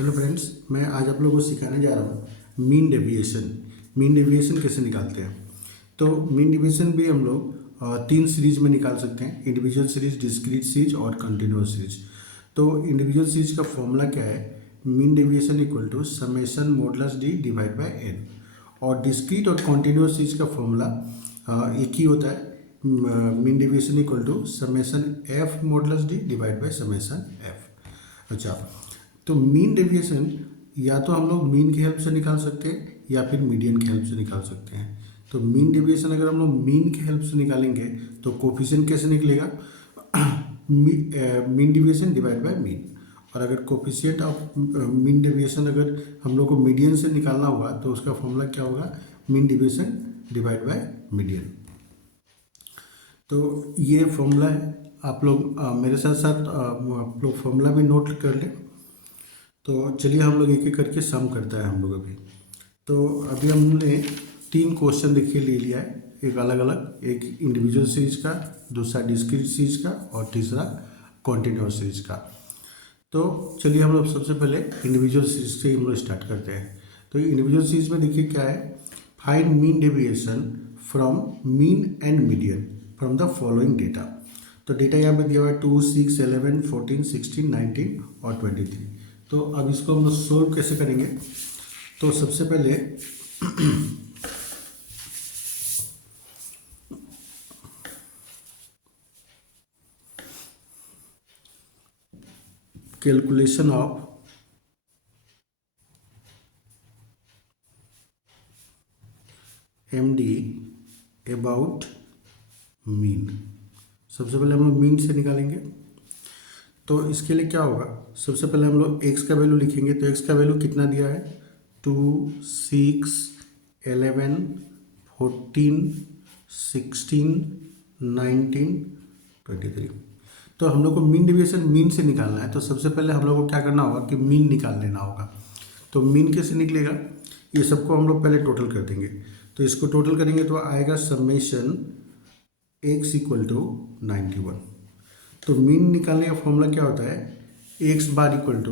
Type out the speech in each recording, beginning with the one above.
Hello friends, मैं आज आप लोगों को सिखाने जा रहा हूँ मीन डेविएशन। मीन डेविएशन कैसे निकालते हैं। तो मीन डेविएशन भी हम लोग तीन सीरीज में निकाल सकते हैं, इंडिविजुअल सीरीज, डिस्क्रीट सीरीज और कंटिन्यूअस सीरीज। तो इंडिविजुअल सीरीज का फॉर्मूला क्या है, mean deviation equal to summation modulus D divide by N. और डिस्क्रीट और कंटिन्यूअस सीरीज का फॉर्मूला एक ही होता है, mean deviation equal to summation F modulus D divide by summation F. अच्छा, तो मीन डेविएशन या तो हम लोग मीन की हेल्प से निकाल सकते हैं या फिर मीडियन की हेल्प से निकाल सकते हैं। तो मीन डेविएशन अगर हम लोग मीन की हेल्प से निकालेंगे तो कोफिशिएंट कैसे निकलेगा, mean deviation divide by mean. और अगर कोफिशिएंट ऑफ मीन डेविएशन अगर हम लोग को मीडियन से निकालना होगा तो उसका फॉर्मूला क्या होगा, mean deviation divide by median. तो ये फॉर्मूला है, आप लोग मेरे साथ साथ आप लोग फॉर्मूला भी नोट कर लें। तो चलिए हम लोग एक एक करके सम करता है हम लोग अभी। तो अभी हमने तीन क्वेश्चन देखिए ले लिया है, एक अलग अलग, एक इंडिविजुअल सीरीज का, दूसरा डिस्क्रीट सीरीज का और तीसरा कॉन्टिन्यूअस सीरीज का। तो चलिए हम लोग सबसे पहले इंडिविजुअल सीरीज से हम लोग स्टार्ट करते हैं। तो इंडिविजुअल सीरीज में देखिए क्या है, find mean deviation from mean and median from the following data. तो डेटा यहाँ पे दिया हुआ है 2, 6, 11, 14, 16, 19 और 23। तो अब इसको हम लोग सोल्व कैसे करेंगे। तो सबसे पहले calculation of MD about mean. सबसे पहले हम लोग मीन से निकालेंगे। तो इसके लिए क्या होगा, सबसे पहले हम लोग x का वैल्यू लिखेंगे। तो x का वैल्यू कितना दिया है, 2, 6, 11, 14, 16, 19, 23। तो हम लोग को मीन डेविएशन मीन से निकालना है। तो सबसे पहले हम लोग को क्या करना होगा कि मीन निकाल लेना होगा। तो मीन कैसे निकलेगा, ये सबको हम लोग पहले टोटल कर देंगे। तो इसको टोटल करेंगे तो आएगा समेशन x इक्वल टू 91। तो मीन निकालने का फॉर्मूला क्या होता है, X bar equal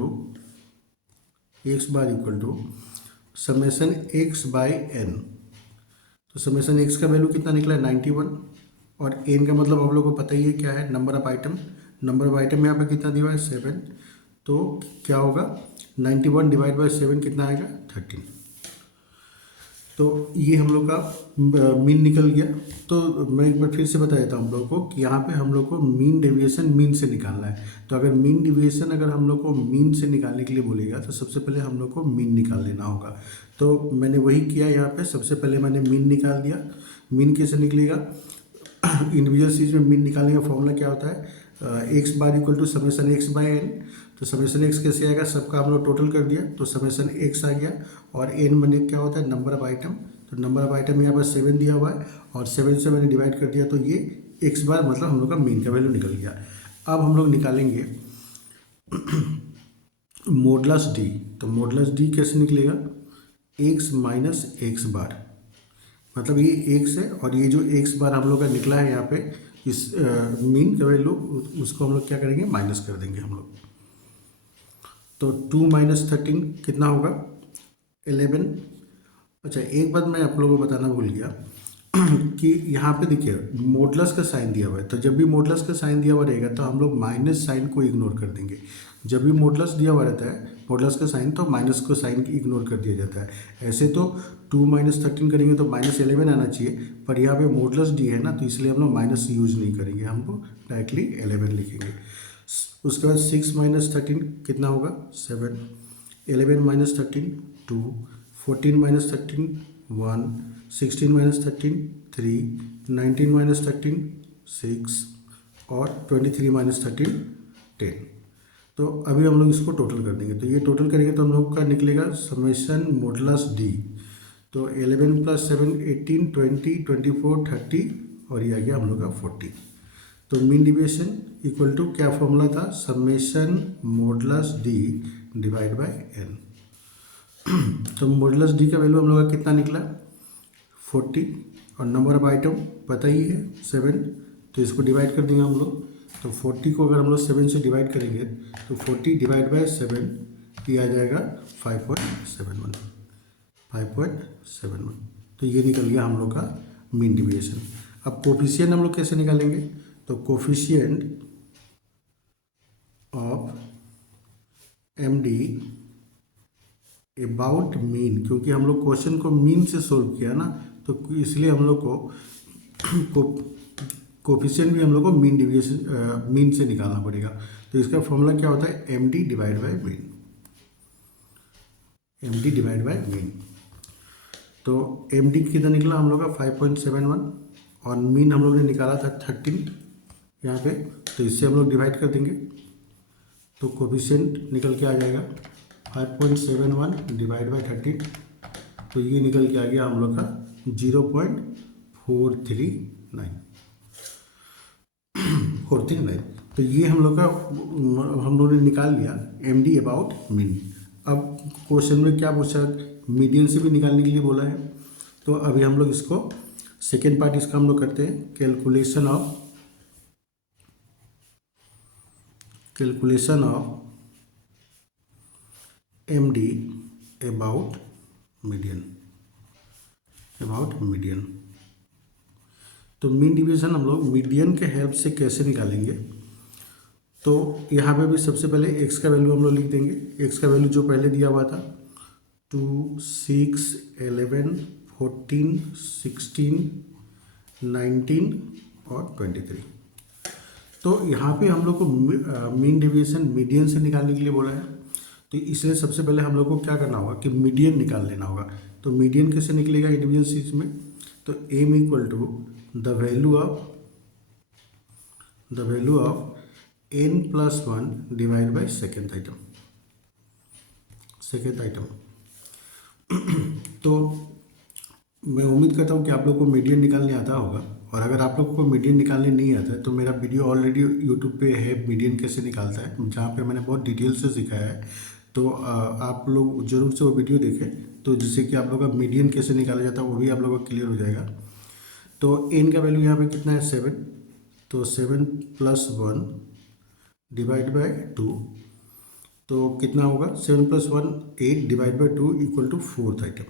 to summation X by N. तो समेशन एक्स का वैल्यू कितना निकला है, 91। और एन का मतलब आप लोगों को पता ही है क्या है, number of item. Number of item यहाँ पे कितना दिया हुआ है, 7। तो क्या होगा, 91 डिवाइड बाई 7 कितना आएगा, 13। तो ये हम लोग का मीन निकल गया। तो मैं एक बार फिर से बता देता हूँ हम लोग को कि यहाँ पे हम लोग को मीन डेविएशन मीन से निकालना है। तो अगर मीन डेविएशन अगर हम लोग को मीन से निकालने के लिए बोलेगा तो सबसे पहले हम लोग को मीन निकाल लेना होगा। तो मैंने वही किया यहाँ पे, सबसे पहले मैंने मीन निकाल दिया। मीन कैसे निकलेगा, इंडिविजुअल सीरीज में मीन निकालने का फॉर्मूला क्या होता है, X bar equal to summation X by N. तो समेशन एक्स कैसे आएगा, सबका हम लोग टोटल कर दिया तो समेशन एक्स आ गया। और एन मनी क्या होता है, नंबर ऑफ आइटम। तो नंबर ऑफ आइटम यहाँ पर 7 दिया हुआ है और 7 से मैंने डिवाइड कर दिया तो ये एक्स बार मतलब हम लोग का मीन का वैल्यू निकल गया। अब हम लोग निकालेंगे मॉडुलस डी। तो मॉडुलस डी कैसे निकलेगा, एक्स माइनस एक्स बार, मतलब ये एक्स है और ये जो एक्स बार हम लोग का निकला है यहाँ पे इस मीन का वैल्यू, उसको हम लोग क्या करेंगे, माइनस कर देंगे हम लोग। तो 2 माइनस 13 कितना होगा, 11। अच्छा, एक बात मैं आप लोगों को बताना भूल गया कि यहाँ पे देखिए मॉडुलस का साइन दिया हुआ है। तो जब भी मॉडुलस का साइन दिया हुआ रहेगा तो हम लोग माइनस साइन को इग्नोर कर देंगे। जब भी मॉडुलस दिया हुआ रहता है, मॉडुलस का साइन, तो माइनस को साइन इग्नोर कर दिया जाता है। ऐसे तो 2 माइनस 13 करेंगे तो माइनस 11 आना चाहिए, पर यहाँ पे मॉडुलस डी है ना, तो इसलिए हम लोग माइनस यूज नहीं करेंगे, हम लोग डायरेक्टली 11 लिखेंगे। उसके बाद 6 माइनस 13 कितना होगा, 7। 11 माइनस 13 2, 14 माइनस 13 1, 16 माइनस 13 3, 19 माइनस 13 6 और 23 माइनस 13 10। तो अभी हम लोग इसको टोटल कर देंगे। तो ये टोटल करेंगे तो हम लोग का निकलेगा समेशन मॉडुलस डी। तो 11 प्लस 7 18, 20, 24, 30 और ये आ गया हम लोग का 40। तो मीन डेविएशन इक्वल टू क्या फॉर्मूला था, summation modulus D divide by N. तो मॉडुलस डी का वैल्यू हम लोग का कितना निकला, 40। और नंबर ऑफ आइटम पता ही है 7, तो इसको डिवाइड कर देंगे हम लोग। तो 40 को अगर हम लोग 7 से डिवाइड करेंगे तो 40 डिवाइड बाय 7 ये आ जाएगा 5.71, 5.71। तो ये निकल गया हम लोग का मीन डिविएशन। अब कोफिशिएंट हम लोग कैसे निकालेंगे? तो coefficient of MD about mean, क्योंकि हम लोग क्वेश्चन को मीन से सोल्व किया ना, तो इसलिए हम लोग को कोफिशिएंट भी हम लोग को मीन डिविएशन मीन से निकालना पड़ेगा। तो इसका फॉर्मूला क्या होता है? MD divide by mean, MD divide by mean. तो MD कितना निकला हम लोग का? 5.71, और मीन हम लोग ने निकाला था 13 यहाँ पे, तो इससे हम लोग डिवाइड कर देंगे तो कोफिशिएंट निकल के आ जाएगा 5.71 डिवाइड बाय 13, तो ये निकल के आ गया हम लोग का 0.439। तो ये हम लोग ने निकाल लिया MD अबाउट मीन। अब क्वेश्चन में क्या पूछा? मीडियन से भी निकालने के लिए बोला है। तो अभी हम लोग इसको सेकेंड पार्ट इसका हम लोग करते हैं, calculation of MD about median. तो मीन डिवीजन हम लोग मीडियन के हेल्प से कैसे निकालेंगे? तो यहाँ पे भी सबसे पहले x का वैल्यू हम लोग लिख देंगे। x का वैल्यू जो पहले दिया हुआ था 2, 6, 11, 14, 16, 19 और 23। तो यहाँ पे हम लोग को मीन डिवीजन मीडियन से निकालने के लिए बोला है। तो इसलिए सबसे पहले हम लोग को क्या करना होगा कि मीडियन निकाल लेना होगा। तो मीडियन कैसे निकलेगा डिवीजन सीरीज में? तो m equal to the value of n+1 divide by second item. तो मैं उम्मीद करता हूँ कि आप लोग को मीडियन निकालने आता होगा, और अगर आप लोग को मीडियन निकालने नहीं आता है तो मेरा वीडियो ऑलरेडी यूट्यूब पे है, मीडियन कैसे निकालता है, जहाँ पे मैंने बहुत डिटेल से सिखाया है। तो आप लोग जरूर से वो वीडियो देखें, तो जिससे कि आप लोग का मीडियन कैसे निकाला जाता है वो भी आप लोगों को क्लियर हो जाएगा। तो n का वैल्यू यहाँ पे कितना है? 7, तो 7+1 डिवाइड बाय 2, तो कितना होगा? 7+1 8 divide by 2 equal to fourth item.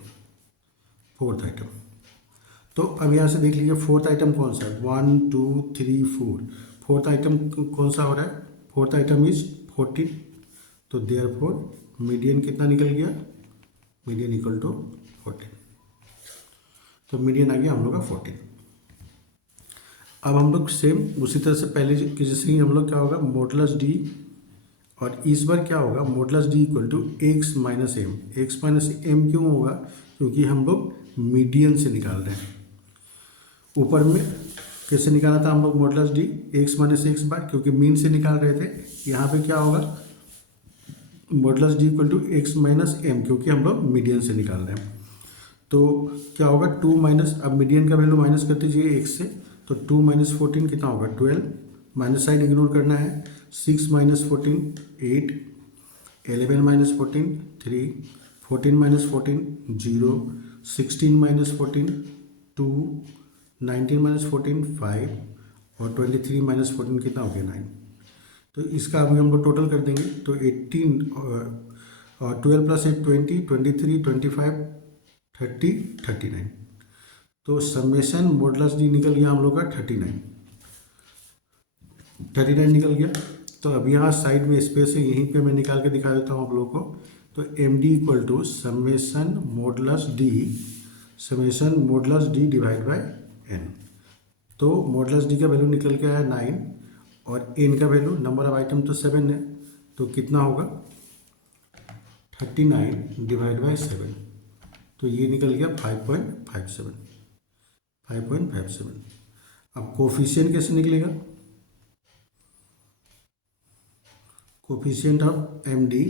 तो अब यहाँ से देख लीजिए फोर्थ आइटम कौन सा है? 1, 2, 3, 4। फोर्थ आइटम कौन सा हो रहा है? Fourth item is 14। तो देयरफॉर मीडियन कितना निकल गया? Median equal to 14। तो मीडियन आ गया हम लोग का 14। अब हम लोग सेम उसी तरह से पहले की जैसे ही हम लोग क्या होगा? मॉडुलस डी, और इस बार क्या होगा? Modulus D equal to x minus M. X minus M क्यों होगा? क्योंकि हम लोग मीडियन से निकाल रहे हैं। ऊपर में कैसे निकाला था हम लोग modulus d? x minus x bar, क्योंकि मीन से निकाल रहे थे। यहाँ पे क्या होगा? Modulus D equal to x minus M, क्योंकि हम लोग मीडियन से निकाल रहे हैं। तो क्या होगा? 2 माइनस, अब मीडियन का वैल्यू माइनस कर दीजिए x से, तो 2 माइनस 14 कितना होगा? 12। माइनस साइन इग्नोर करना है। 6 minus 14 8, 11 minus 14 3, 14 minus 14 0, 16 minus 14 2, 19 minus 14 5, और 23 माइनस 14 कितना हो गया? 9। तो इसका अभी हम लोग टोटल कर देंगे, तो 18 और 12 प्लस 8 20, 23, 25, 30, 39। तो समेशन मॉडुलस डी निकल गया हम लोग का 39 निकल गया। तो अब यहाँ साइड में स्पेस है, यहीं पे मैं निकाल के दिखा देता हूँ आप लोगों को। तो M D equal to summation modulus D divide by N. तो मॉडुलस डी का वैल्यू निकल के आया 9, और एन का वैल्यू, नंबर ऑफ आइटम तो 7 है, तो कितना होगा? 39 डिवाइड बाय 7, तो ये निकल गया 5.57। अब कोफिशिएंट कैसे निकलेगा? Coefficient of M D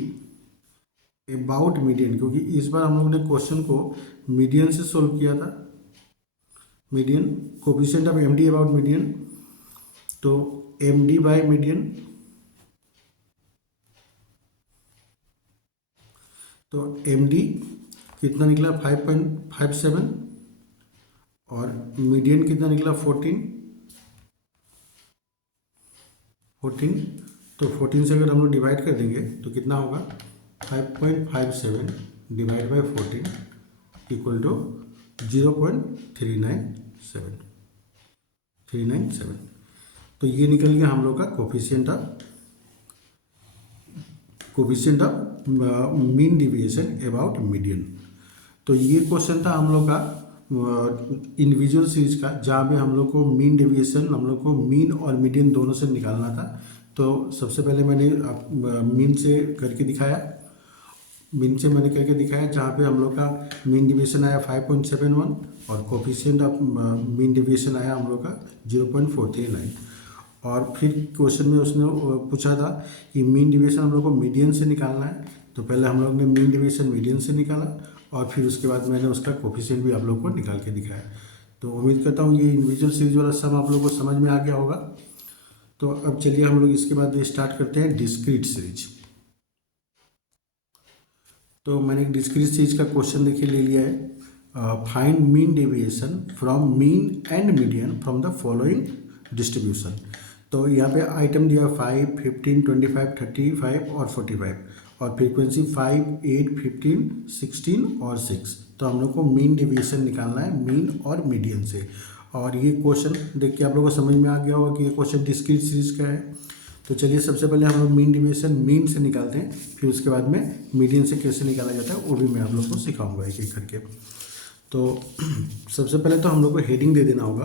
about median, क्योंकि इस बार हम लोग ने क्वेश्चन को मीडियन से सोल्व किया था। Median, coefficient of M D about median, तो एम डी बाय मीडियन, तो एम डी कितना निकला? 5.57, और मीडियन कितना निकला? 14। तो 14 से अगर हम लोग डिवाइड कर देंगे तो कितना होगा? 5.57 डिवाइड बाई 14 इक्वल टू 0.397 तो ये निकल गया हम लोग का coefficient of mean deviation about median. तो ये क्वेश्चन था हम लोग का इंडिविजुअल सीरीज का, जहाँ पे हम लोग को मीन डेविएशन, हम लोग को मीन और मीडियन दोनों से निकालना था। तो सबसे पहले मैंने मीन से करके दिखाया, जहाँ पे हम लोग का मीन डेविएशन आया 5.71 और कोफिशिएंट ऑफ मीन डेविएशन आया हम लोग का 0.439। और फिर क्वेश्चन में उसने पूछा था कि मीन डेविएशन हम लोग को मीडियन से निकालना है। तो पहले हम लोग ने मीन डेविएशन मीडियन से निकाला और फिर उसके बाद मैंने उसका कोफिशिएंट भी आप लोग को निकाल के दिखाया। तो उम्मीद करता हूँ ये इंडिविजुअल सीरीज वाला सम आप लोग को समझ में आ गया होगा। तो अब चलिए हम लोग इसके बाद स्टार्ट करते हैं डिस्क्रीट सीरीज। तो मैंने एक डिस्क्रीट सीरीज का क्वेश्चन देखिए ले लिया है, find mean deviation from mean and median from the following distribution. तो यहाँ पे आइटम दिया 5, 15, 25, 35 और 45 और फ्रीक्वेंसी 5, 8, 15, 16 और 6। तो हम लोग को मीन डेविएशन निकालना है मीन और मीडियन से। और ये क्वेश्चन देख के आप लोगों को समझ में आ गया होगा कि ये क्वेश्चन डिस्क्रीट सीरीज का है। तो चलिए सबसे पहले हम लोग मीन डेविएशन मीन से निकालते हैं, फिर उसके बाद में मीडियन से कैसे निकाला जाता है वो भी मैं आप लोग को सिखाऊंगा एक एक करके। तो सबसे पहले तो हम लोग को हेडिंग दे देना होगा,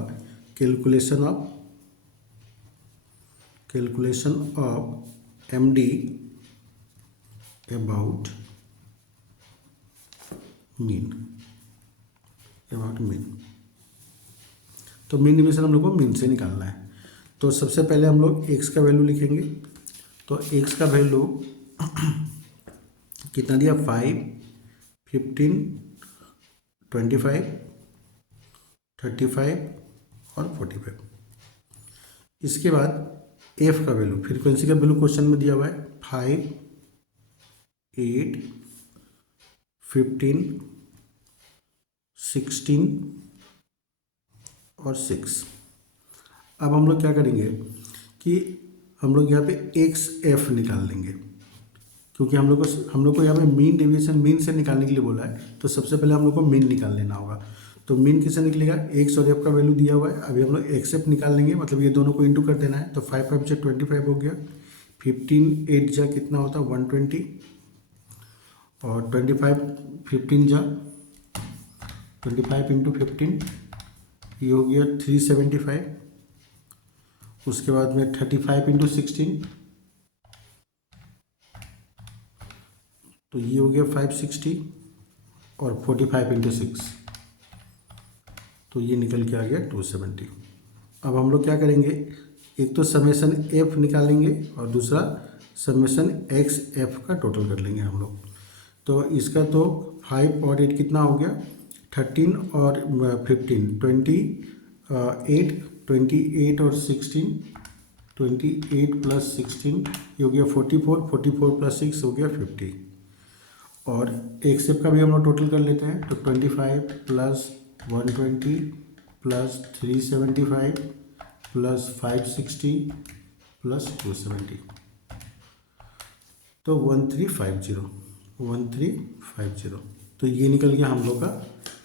calculation of MD about mean. तो मीन डेविएशन हम लोग को मीन से निकालना है। तो सबसे पहले हम लोग x का वैल्यू लिखेंगे। तो x का वैल्यू कितना दिया, 5, 15, 25, 35 और 45। इसके बाद f का वैल्यू, फ्रीक्वेंसी का वैल्यू क्वेश्चन में दिया हुआ है 5, 8, 15, 16 और 6। अब हम लोग क्या करेंगे कि हम लोग यहाँ पे XF निकाल लेंगे, क्योंकि हम लोग को यहाँ पे मीन डेविएशन मीन से निकालने के लिए बोला है। तो सबसे पहले हम लोग को मीन निकाल लेना होगा। तो मीन किससे निकलेगा, x और f का वैल्यू दिया हुआ है। अभी हम लोग XF निकाल लेंगे, मतलब ये दोनों को इंटू कर देना है। तो 5 5 जा 25 हो गया, 15 8 जा कितना होता है 120 और 25 15 जा 25 इंटू 15 ये हो गया 375। उसके बाद में 35 इंटू 16 तो ये हो गया 560 और 45 इंटू 6 तो ये निकल के आ गया 270। अब हम लोग क्या करेंगे, एक तो समेशन f निकालेंगे और दूसरा समेशन XF का टोटल कर लेंगे हम लोग। तो इसका तो 5 और 8 कितना हो गया 13 और 15 28 और 16 28 प्लस 16 ये हो गया 44 44 प्लस 6 हो गया 50। और XF का भी हम लोग टोटल कर लेते हैं। तो 25 प्लस 120 प्लस 375 प्लस 560 प्लस 270 तो 1350। तो ये निकल गया हम लोग का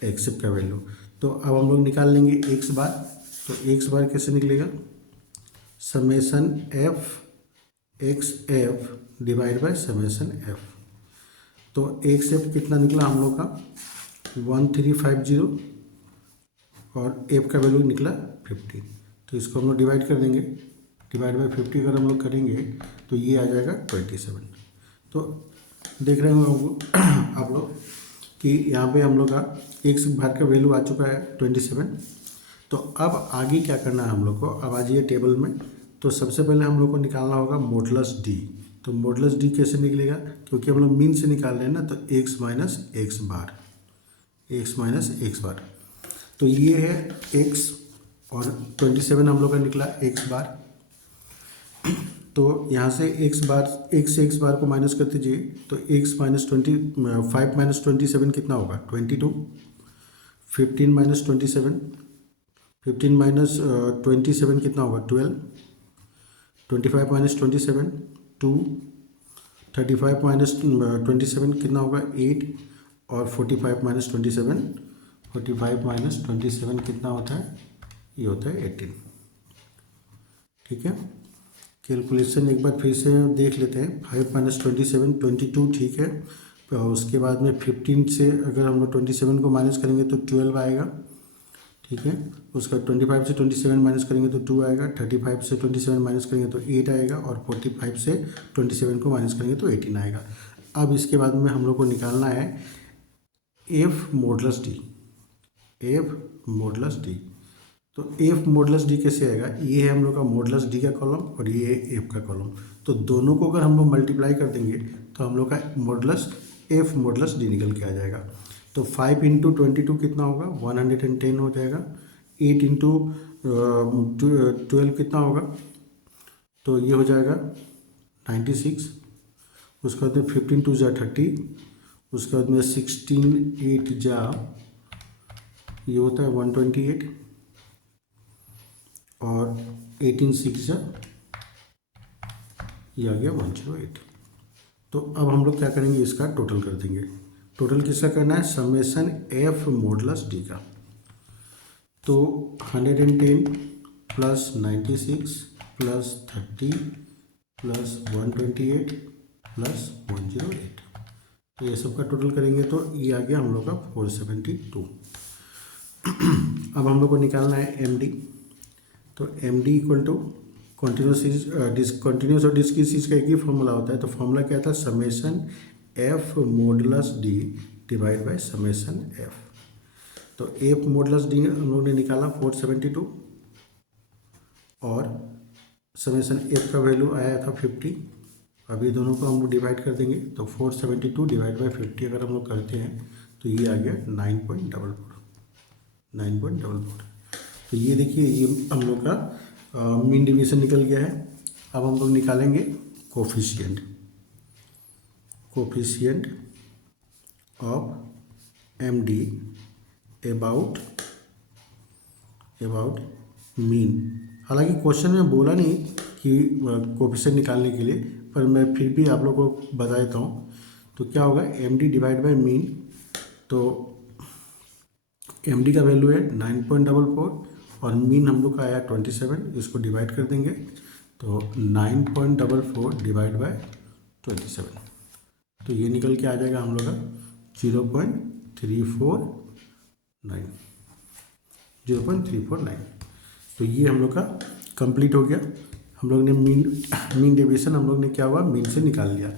XF का वैल्यू। तो अब हम लोग निकाल लेंगे x बार। तो x बार कैसे निकलेगा, summation f XF divide by summation f। तो XF कितना निकला हम लोग का 1350 और f का वैल्यू निकला 50। तो इसको हम लोग डिवाइड कर देंगे, डिवाइड बाय 50 अगर हम लोग करेंगे तो ये आ जाएगा 27। तो देख रहे हो आप लोग कि यहाँ पे हम लोग का x बार का वैल्यू आ चुका है 27। तो अब आगे क्या करना है हम लोग को, अब आ जाइए टेबल में। तो सबसे पहले हम लोग को निकालना होगा मॉडुलस d। तो मॉडुलस d कैसे निकलेगा, क्योंकि हम लोग मीन से निकाल रहे हैं ना, तो x माइनस एक्स बार। तो ये है x और 27 हम लोग का निकला x बार। तो यहाँ से x से x बार को माइनस कर दीजिए। तो x माइनस 5 माइनस 27 कितना होगा 22। 15 माइनस 27 15 माइनस 27 कितना होगा 12। 25 माइनस 27 2। 35 माइनस 27 कितना होगा 8, और 45 माइनस 27, 45 माइनस 27 कितना होता है, ये होता है 18। ठीक है, कैलकुलेशन एक बार फिर से देख लेते हैं। 5 माइनस 27 22, ठीक है। और उसके बाद में 15 से अगर हम लोग 27 को माइनस करेंगे तो 12 आएगा। ठीक है, उसका 25 से 27 माइनस करेंगे तो 2 आएगा, 35 से 27 माइनस करेंगे तो 8 आएगा, और 45 से 27 को माइनस करेंगे तो 18 आएगा। अब इसके बाद में हम लोग को निकालना है F modulus D, F modulus D. तो एफ मॉडुलस डी कैसे आएगा, ये है हम लोग का मॉडुलस डी का कॉलम और ये है एफ का कॉलम। तो दोनों को अगर हम लोग मल्टीप्लाई कर देंगे तो हम लोग का मॉडुलस एफ मॉडुलस डी निकल के आ जाएगा। तो 5 इंटू 22 कितना होगा 110 हो जाएगा। 8 इंटू 12 कितना होगा, तो ये हो जाएगा 96। उसके बाद में 15 टू जा 30, उसके बाद में 16 8 जा ये होता है 128, और 18 6 जा ये आ गया 108। तो अब हम लोग क्या करेंगे, इसका टोटल कर देंगे। टोटल किसका करना है, समेसन एफ मॉडुलस डी का। तो 110 प्लस 96 प्लस 30 प्लस 128 प्लस 108, तो ये सब का टोटल करेंगे तो ये आ गया हम लोग का 472। अब हम लोग को निकालना है एम डी। तो M D equal to continuous और डिस्क्रीट चीज़ का एक ही फॉर्मूला होता है। तो फॉर्मूला क्या था, summation F modulus D divide by summation F. तो एफ मॉडुलस डी हम लोग ने निकाला 472, और समेसन एफ का वैल्यू आया था 50। अभी दोनों को हम लोग डिवाइड कर देंगे, तो 472 डिवाइड बाय 50 अगर हम लोग करते हैं तो ये आ गया 9.44। तो ये देखिए, ये हम लोग का मीन डिवीजन निकल गया है। अब हम लोग निकालेंगे coefficient of M D about mean. हालांकि क्वेश्चन में बोला नहीं कि कोफिशिएंट निकालने के लिए, पर मैं फिर भी आप लोगों को बता देता हूँ। तो क्या होगा, M D divide by mean. तो एम डी का वैल्यू है 9.44 और मीन हम लोग का आया 27। इसको डिवाइड कर देंगे तो 9.44 डिवाइड बाय 27, तो ये निकल के आ जाएगा हम लोग का 0.349। तो ये हम लोग का कंप्लीट हो गया। हम लोग ने मीन डेविएशन हम लोग ने क्या हुआ, मीन से निकाल लिया।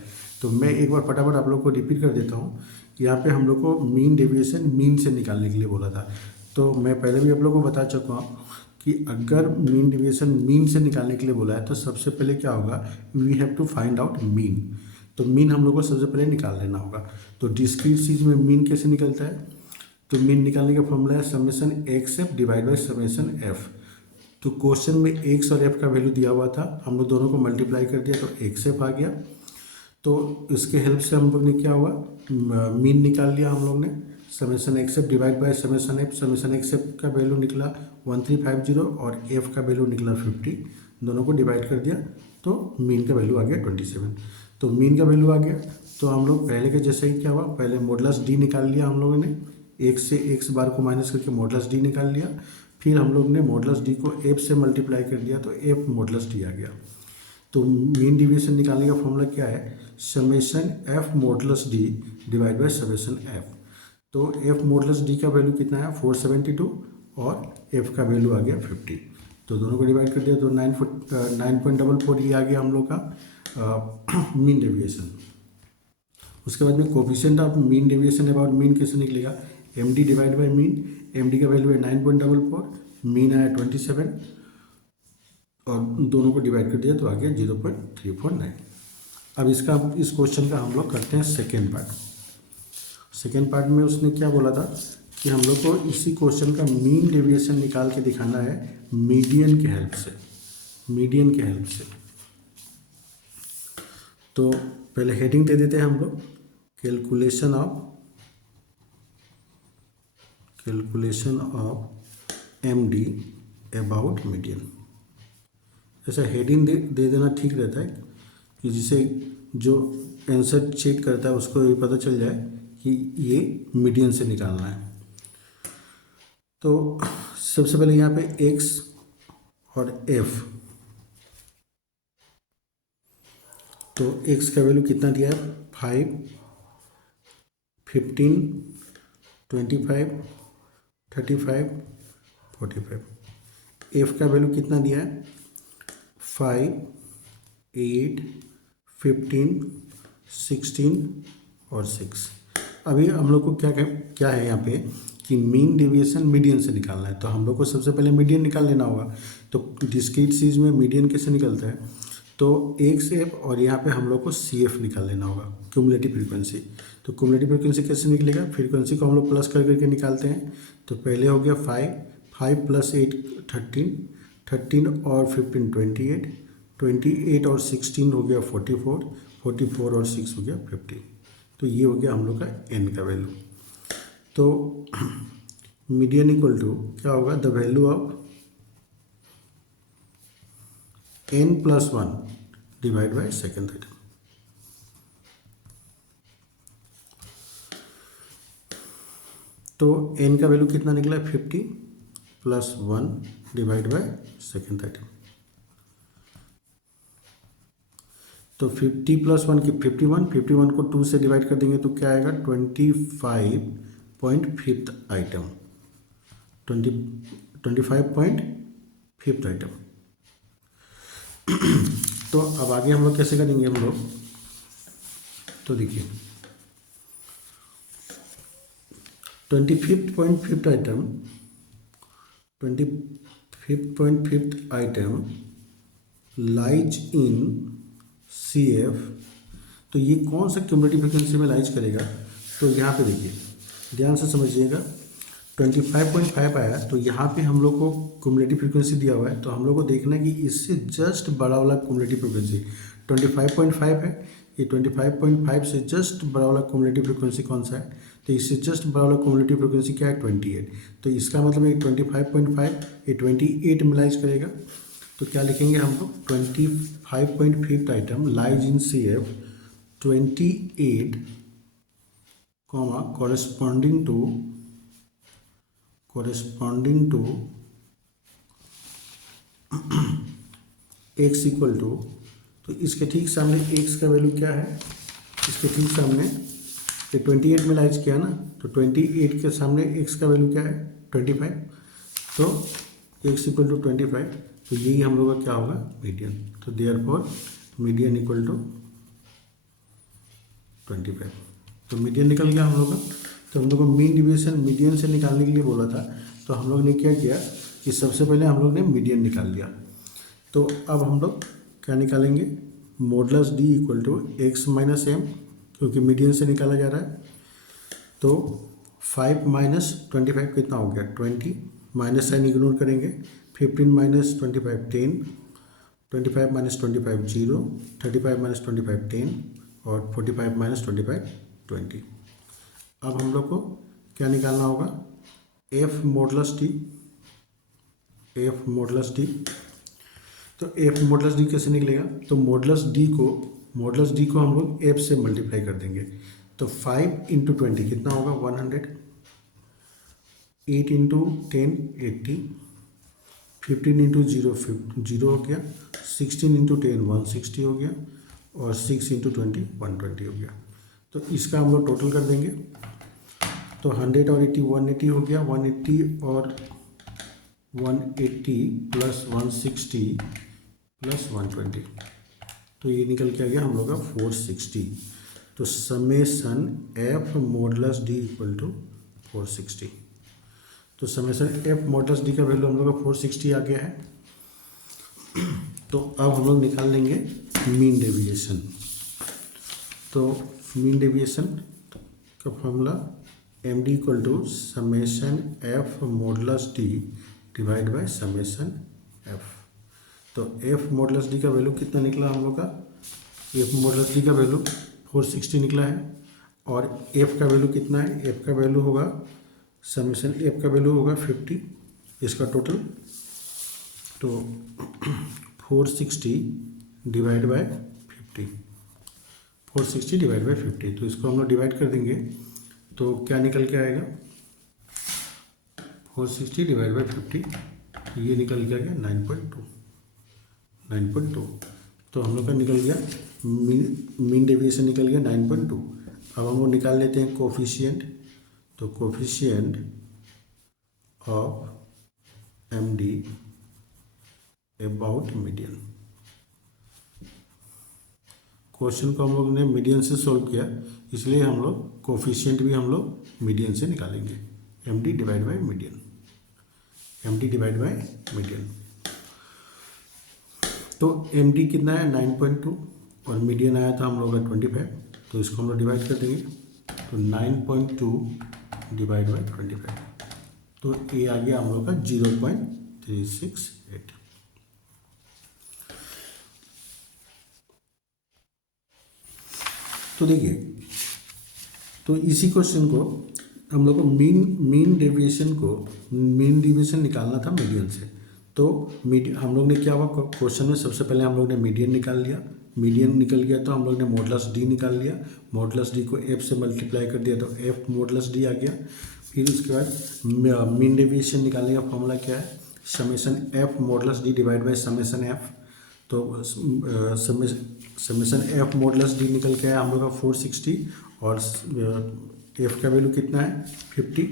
तो मैं एक बार फटाफट आप लोग को रिपीट कर देता हूँ। यहाँ पे हम लोग को मीन डेविएशन मीन से निकालने के लिए बोला था। तो मैं पहले भी आप लोगों को बता चुका हूँ कि अगर मीन डेविएशन मीन से निकालने के लिए बोला है तो सबसे पहले क्या होगा, we have to find out mean. तो मीन हम लोग को सबसे पहले निकाल लेना होगा। तो डिस्क्रीट चीज़ में मीन कैसे निकलता है, तो मीन निकालने का फॉर्मूला है summation x F divide by summation F. तो क्वेश्चन में एक्स और एफ का वैल्यू दिया हुआ था, हम लोग दोनों को मल्टीप्लाई कर दिया तो एक्स एफ आ गया। तो इसके हेल्प से हम लोग ने क्या हुआ, मीन निकाल लिया हम लोग ने। Summation x F divide by summation F, summation x F का वैल्यू निकला 1350 और एफ का वैल्यू निकला 50। दोनों को डिवाइड कर दिया तो मीन का वैल्यू आ गया 27। तो मीन का वैल्यू आ गया, तो हम लोग पहले के जैसे ही क्या हुआ, पहले मॉडुलस डी निकाल लिया हम लोगों ने। एक से एक्स बार को माइनस करके मॉडुलस डी निकाल लिया। फिर हम लोग ने मॉडुलस डी को एफ से मल्टीप्लाई कर दिया तो एफ मॉडुलस डी आ गया। तो मीन डिवीजन निकालने का फॉर्मूला क्या है, summation F modulus D divide by summation F. तो एफ मॉडुलस डी का वैल्यू कितना है 472 और एफ का वैल्यू आ गया 50। तो दोनों को डिवाइड कर दिया तो 9.44 ये आ गया हम लोग का मीन डेविएशन। उसके बाद में coefficient of mean deviation about mean कैसे निकलेगा, M D divide by mean. M D का वैल्यू है 9.44, मीन आया 27 और दोनों को डिवाइड कर दिया तो आ गया 0.349। अब इस क्वेश्चन का हम लोग करते हैं सेकेंड पार्ट। सेकेंड पार्ट में उसने क्या बोला था कि हम लोग को इसी क्वेश्चन का मीन डेविएशन निकाल के दिखाना है मीडियन के हेल्प से, मीडियन के हेल्प से। तो पहले हेडिंग दे देते हैं हम लोग, calculation of M D about median. ऐसा हेडिंग दे देना ठीक रहता है कि जिससे जो आंसर चेक करता है उसको ये पता चल जाए कि ये मीडियन से निकालना है। तो सबसे पहले यहाँ पे x और f, तो x का वैल्यू कितना दिया है 5, 15, 25, 35, 45। f का वैल्यू कितना दिया है 5, 8, 15, 16 और 6। अभी हम लोग को क्या है यहाँ पे कि मीन डेविएशन मीडियन से निकालना है। तो हम लोग को सबसे पहले मीडियन निकाल लेना होगा। तो डिस्क्रीट सीरीज में मीडियन कैसे निकलता है, तो एक्स एफ और यहाँ पे हम लोग को सी एफ निकाल लेना होगा, क्यूमुलेटिव फ्रीक्वेंसी। तो क्यूमुलेटिव फ्रीक्वेंसी कैसे निकलेगा, फ्रीक्वेंसी को हम लोग प्लस कर करके निकालते हैं। तो पहले हो गया 5 प्लस 8 13, 13 और 15 28, 28 और 16 हो गया 44, 44 और 6 हो गया 50। तो ये हो गया हम लोग का एन का वैल्यू। तो मीडियन इक्वल टू क्या होगा, the value of n+1 divide by second item. तो n का वैल्यू कितना निकला है 50 + 1 डिवाइड बाय सेकेंड आइटम। तो 50 + 1 की 51, 51 को 2 से डिवाइड कर देंगे तो क्या आएगा 25.5th आइटम, 25.5th आइटम। तो अब आगे हम लोग कैसे करेंगे हम लोग, तो देखिए 25th item, 25th item lies in C F. तो ये कौन सा क्यूमुलेटिव फ्रीक्वेंसी में लाइज करेगा, तो यहाँ पे देखिए ध्यान से समझिएगा 25.5 आया। तो यहाँ पे हम लोग को क्यूमुलेटिव फ्रीक्वेंसी दिया हुआ है, तो हम लोग को देखना है कि इससे जस्ट बड़ा वाला क्यूमुलेटिव फ्रीक्वेंसी 25.5 है। ये 25.5 से जस्ट बड़ा वाला क्यूमुलेटिव फ्रीक्वेंसी कौन सा है, तो इससे जस्ट बड़ा वाला क्यूमुलेटिव फ्रीक्वेंसी क्या है 28। तो इसका मतलब ये 25.5 ये 28 में लाइज करेगा। तो क्या लिखेंगे हम लोग 25.5th item lies in C F 28, corresponding to x equal to, तो इसके ठीक सामने x का वैल्यू क्या है, इसके ठीक सामने ये 28 में लाइज किया ना, तो 28 के सामने x का वैल्यू क्या है 25। तो x इक्वल टू 25, तो यही हम लोग का क्या होगा मीडियन। तो देयरफॉर मीडियन इक्वल टू 25। तो मीडियन निकल गया हम लोग का। तो हम लोग को मीन डिवीजन मीडियन से निकालने के लिए बोला था, तो हम लोग ने क्या किया कि सबसे पहले हम लोग ने मीडियन निकाल लिया। तो अब हम लोग क्या निकालेंगे, modulus D equal to x - m, क्योंकि मीडियन से निकाला जा रहा है। तो 5 - 25 कितना हो गया 20, माइनस साइन इग्नोर करेंगे। 15 - 25 10, 25 - 25 0, 35 - 25 10 और 45 - 25 20। अब हम लोग को क्या निकालना होगा, f मॉडुलस डी। तो f मॉडुलस डी कैसे निकलेगा, तो मॉडुलस डी को हम लोग f से मल्टीप्लाई कर देंगे। तो 5 × 20 कितना होगा 100, 8 × 10 80, 15 × 0 0 हो गया, 16 × 10 160 हो गया और 6 × 20 120 हो गया। तो इसका हम लोग टोटल कर देंगे। तो 100 और 80 180 हो गया, 180 और 180 प्लस 160 प्लस 120, तो ये निकल के आ गया हम लोग का 460। तो summation f modulus D equal to 460। तो समेसन f मॉडुलस डी का वैल्यू हम लोग का 460 आ गया है। तो अब हम लोग निकाल लेंगे मीन डेविएशन। तो मीन डेविएशन का formula md equal to summation f modulus D divide by summation f। तो f मॉडुलस डी का वैल्यू कितना निकला हम लोग का, f मॉडुलस डी का वैल्यू 460 निकला है। और f का वैल्यू कितना है, f का वैल्यू होगा समेसन f का वैल्यू होगा 50, इसका टोटल। तो 460 डिवाइड बाय 50, 460 डिवाइड बाई 50, तो इसको हम लोग डिवाइड कर देंगे तो क्या निकल के आएगा 460 डिवाइड बाई 50, ये निकल के आ गया 9.2। तो हम लोग का निकल गया मीन डेविएशन निकल गया 9.2। अब हम लोग निकाल लेते हैं कोफिशिएंट, तो coefficient of MD about median. Question को हम लोग ने मीडियन से सॉल्व किया, इसलिए हम लोग कोफिशिएंट भी हम लोग मीडियन से निकालेंगे, MD divide by median, MD divide by median. तो MD कितना है 9.2 और मीडियन आया था हम लोग का 25, तो इसको हम लोग डिवाइड कर देंगे, तो 9.2 डिवाइड बाई 25, तो ये आ गया हम लोग का 0.368। तो देखिए, तो इसी क्वेश्चन को हम लोग को मीन डेविएशन निकालना था मीडियन से। तो हम लोग ने क्या हुआ क्वेश्चन में, सबसे पहले हम लोग ने मीडियन निकाल लिया, मीडियन निकल गया तो हम लोग ने मॉडुलस डी निकाल लिया, मॉडुलस डी को एफ से मल्टीप्लाई कर दिया तो एफ मॉडुलस डी आ गया। फिर उसके बाद मीन डेविएशन निकालने का फॉर्मूला क्या है, summation F modulus D divide by summation F. तो समेशन एफ मॉडुलस डी निकल के आया हम लोग का 460 और एफ का वैल्यू कितना है 50,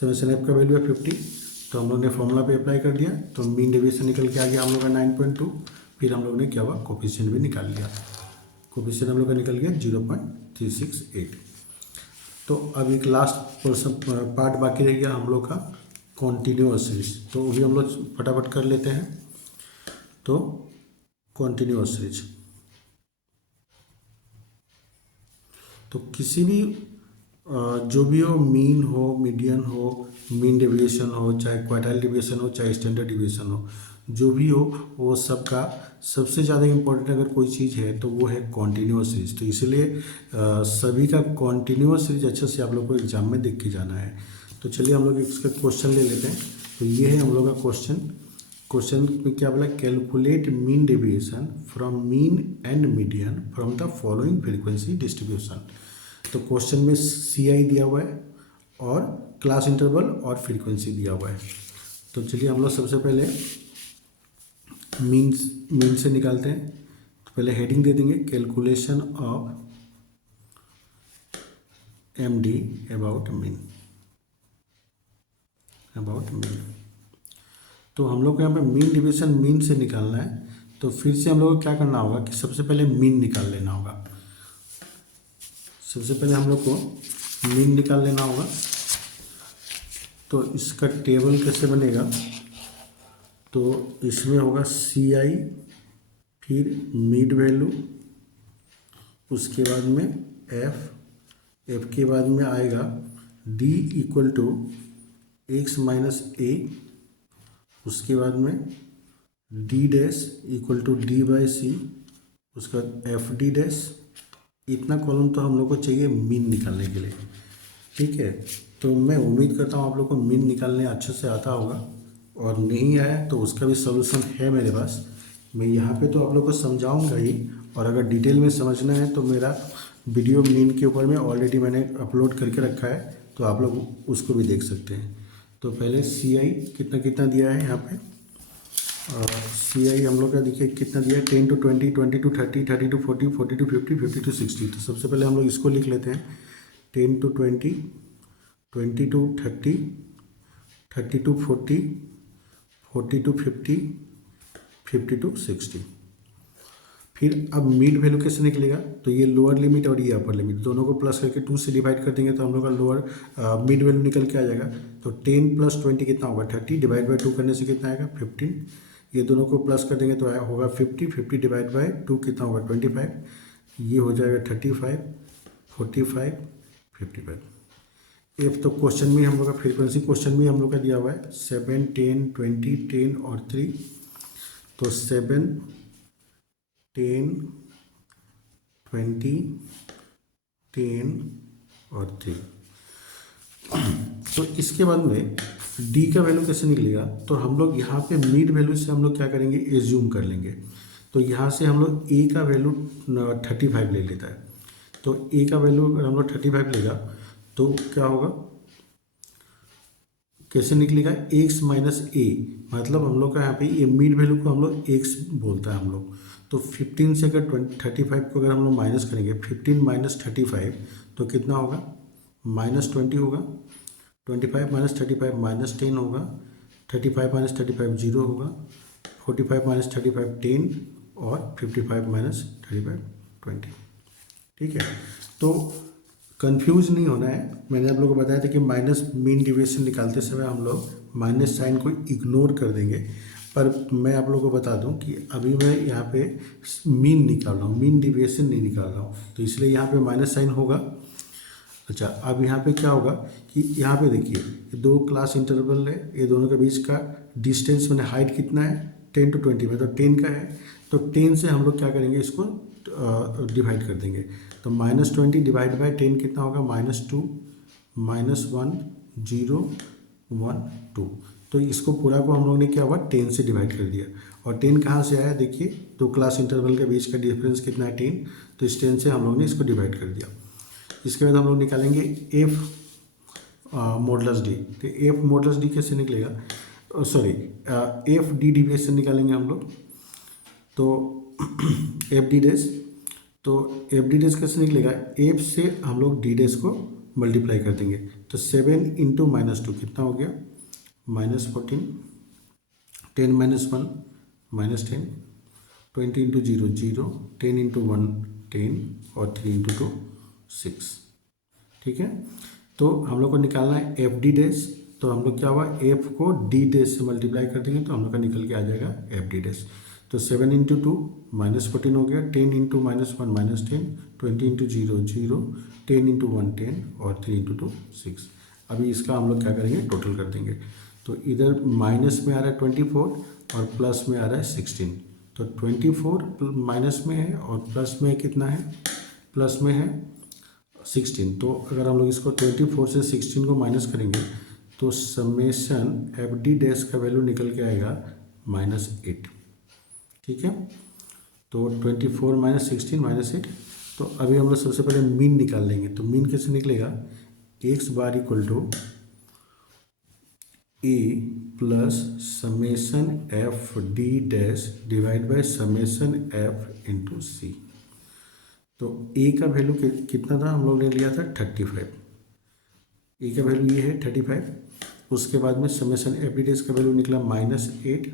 समेशन एफ का वैल्यू है 50। तो हम लोग ने फॉर्मूला पे अप्लाई कर दिया, तो मीन डेविएशन निकल के आ गया हम लोग का 9.2। फिर हम लोग ने क्या हुआ कोफिशिएंट भी निकाल लिया, कोफिशिएंट हम लोग का निकल गया 0.368। तो अब एक लास्ट पार्ट बाकी रह गया हम लोग का कॉन्टिन्यूअस सीरीज, तो वो भी हम लोग फटाफट कर लेते हैं। तो कॉन्टिन्यूअस सीरीज, तो किसी भी जो भी हो, मीन हो, मीडियन हो, मीन डेविएशन हो, चाहे क्वार्टाइल डेविएशन हो, चाहे स्टैंडर्ड डेविएशन हो, जो भी हो वो सबका सबसे ज़्यादा इम्पोर्टेंट अगर कोई चीज़ है तो वो है कॉन्टिन्यूअस सीरीज। तो इसलिए सभी का कॉन्टिन्यूअस सीरीज अच्छे से आप लोग को एग्जाम में देख के जाना है। तो चलिए हम लोग इसका क्वेश्चन ले लेते हैं। तो ये है हम लोग का क्वेश्चन में क्या बोला, calculate mean deviation from mean and median from the following frequency distribution. तो क्वेश्चन में CI दिया हुआ है और क्लास इंटरवल और फ्रीक्वेंसी दिया हुआ है। तो चलिए हम लोग सबसे पहले मीन से निकालते हैं। तो पहले हेडिंग दे देंगे calculation of MD about mean. तो हम लोग को यहाँ पे मीन डिवीजन मीन से निकालना है, तो फिर से हम लोग को क्या करना होगा कि सबसे पहले मीन निकाल लेना होगा। सबसे पहले हम लोग को मीन निकाल लेना होगा। तो इसका टेबल कैसे बनेगा, तो इसमें होगा CI, फिर मिड वैल्यू, उसके बाद में F के बाद में आएगा D equal to X minus A, उसके बाद में D dash equal to D by C, उसके बाद FD डैश। इतना कॉलम तो हम लोग को चाहिए मीन निकालने के लिए, ठीक है। तो मैं उम्मीद करता हूँ आप लोग को मीन निकालने अच्छे से आता होगा, और नहीं आया तो उसका भी सॉल्यूशन है मेरे पास। मैं यहाँ पे तो आप लोग को समझाऊंगा ही, और अगर डिटेल में समझना है तो मेरा वीडियो मीन के ऊपर में ऑलरेडी मैंने अपलोड करके रखा है, तो आप लोग उसको भी देख सकते हैं। तो पहले CI कितना दिया है यहाँ पे, CI हम लोग का देखिए कितना दिया है, 10 to 20, 20 to 30, 30 to 40, 40 to 50, 50 to 60। तो सबसे पहले हम लोग इसको लिख लेते हैं 10 to 20, 20 to 30, 30 to 40, 40 to 50, 50 to 60। फिर अब मिड वैल्यू कैसे निकलेगा, तो ये लोअर लिमिट और ये अपर लिमिट दोनों को प्लस करके 2 से डिवाइड कर देंगे तो हम लोग का लोअर मिड वैल्यू निकल के आ जाएगा। तो 10 + 20 कितना होगा 30, डिवाइड बाई 2 करने से कितना आएगा 15। ये दोनों को प्लस कर देंगे तो होगा 50, 50 डिवाइड बाई 2 कितना होगा 25, ये हो जाएगा 35, 45, 55। F तो क्वेश्चन में हम लोग का फ्रीक्वेंसी क्वेश्चन में हम लोग का दिया हुआ है 7, 10, 20, 10 और 3। तो 7, 10, 20, 10 और 3। तो इसके बाद में D का वैल्यू कैसे निकलेगा, तो हम लोग यहाँ पे मिड वैल्यू से हम लोग क्या करेंगे एज्यूम कर लेंगे। तो यहाँ से हम लोग ए का वैल्यू 35 ले लेता है। तो ए का वैल्यू अगर हम लोग 35 लेगा तो क्या होगा, कैसे निकलेगा, एक्स माइनस ए, मतलब हम लोग का यहाँ पे ये मीन वैल्यू को हम लोग एक्स बोलता है हम लोग। तो 15 से अगर 35 को अगर हम लोग माइनस करेंगे, 15 माइनस 35 तो कितना होगा, -20 होगा। 25 माइनस 35 -10 होगा। 35 माइनस 35 0 होगा। 45 माइनस 35 10 और 55 माइनस 35 20। ठीक है, तो कंफ्यूज नहीं होना है। मैंने आप लोगों को बताया था कि माइनस मीन डिविएशन निकालते समय हम लोग माइनस साइन को इग्नोर कर देंगे, पर मैं आप लोगों को बता दूं कि अभी मैं यहाँ पे मीन निकाल रहा हूँ, मीन डिविएशन नहीं निकाल रहा हूँ, तो इसलिए यहाँ पे माइनस साइन होगा। अच्छा, अब यहाँ पे क्या होगा कि यहाँ पे देखिए, ये दो क्लास इंटरवल है, ये दोनों के बीच का डिस्टेंस मैंने हाइट कितना है 10 to 20 में, तो 10 का है, तो 10 से हम लोग क्या करेंगे, इसको डिवाइड कर देंगे। तो -20 डिवाइड बाई 10 कितना होगा, -2 -1 0 1 2। तो इसको पूरा को हम लोग ने क्या हुआ 10 से डिवाइड कर दिया। और 10 कहाँ से आया, देखिए दो क्लास इंटरवल के बीच का डिफरेंस कितना है 10, तो इस 10 से हम लोग ने इसको डिवाइड कर दिया। इसके बाद हम लोग निकालेंगे एफ मॉडुलस डी। तो एफ मॉडुलस डी कैसे निकलेगा, सॉरी एफ डी डिविएशन निकालेंगे हम लोग। तो एफ डी डैश, तो एफ डी डैश कैसे निकलेगा, एफ से हम लोग डी डैश को मल्टीप्लाई कर देंगे। तो 7 इंटू -2 कितना हो गया, -14, 10 - 1 -10, 20 इंटू 0 0, 10 इंटू 1 10 और 3 इंटू 2 6। ठीक है, तो हम लोग को निकालना है एफ डी डैश। तो हम लोग क्या हुआ, एफ को डी डैश से मल्टीप्लाई कर देंगे तो हम लोग का निकल के आ जाएगा एफ डी डैश। तो 7 इंटू 2 -14 हो गया, 10 इंटू -1 -10, 20 इंटू 0 0, 10 इंटू 1 10 और 3 इंटू 2 6। अभी इसका हम लोग क्या करेंगे, टोटल कर देंगे। तो इधर माइनस में आ रहा है 24 और प्लस में आ रहा है 16। तो 24 माइनस में है और प्लस में कितना है, प्लस में है 16। तो अगर हम लोग इसको 24 से 16 को माइनस करेंगे तो समेशन एफ डी डैश का वैल्यू निकल के आएगा -8। ठीक है, तो 24 माइनस 16 -8। तो अभी हम लोग सबसे पहले मीन निकाल लेंगे। तो मीन कैसे निकलेगा, x bar equal to A plus summation f d dash divide by summation f into c. तो ए का वैल्यू कितना था, हम लोग ने लिया था 35। ए का वैल्यू ये है 35। उसके बाद में समेशन एफ डी डैश का वैल्यू निकला -8।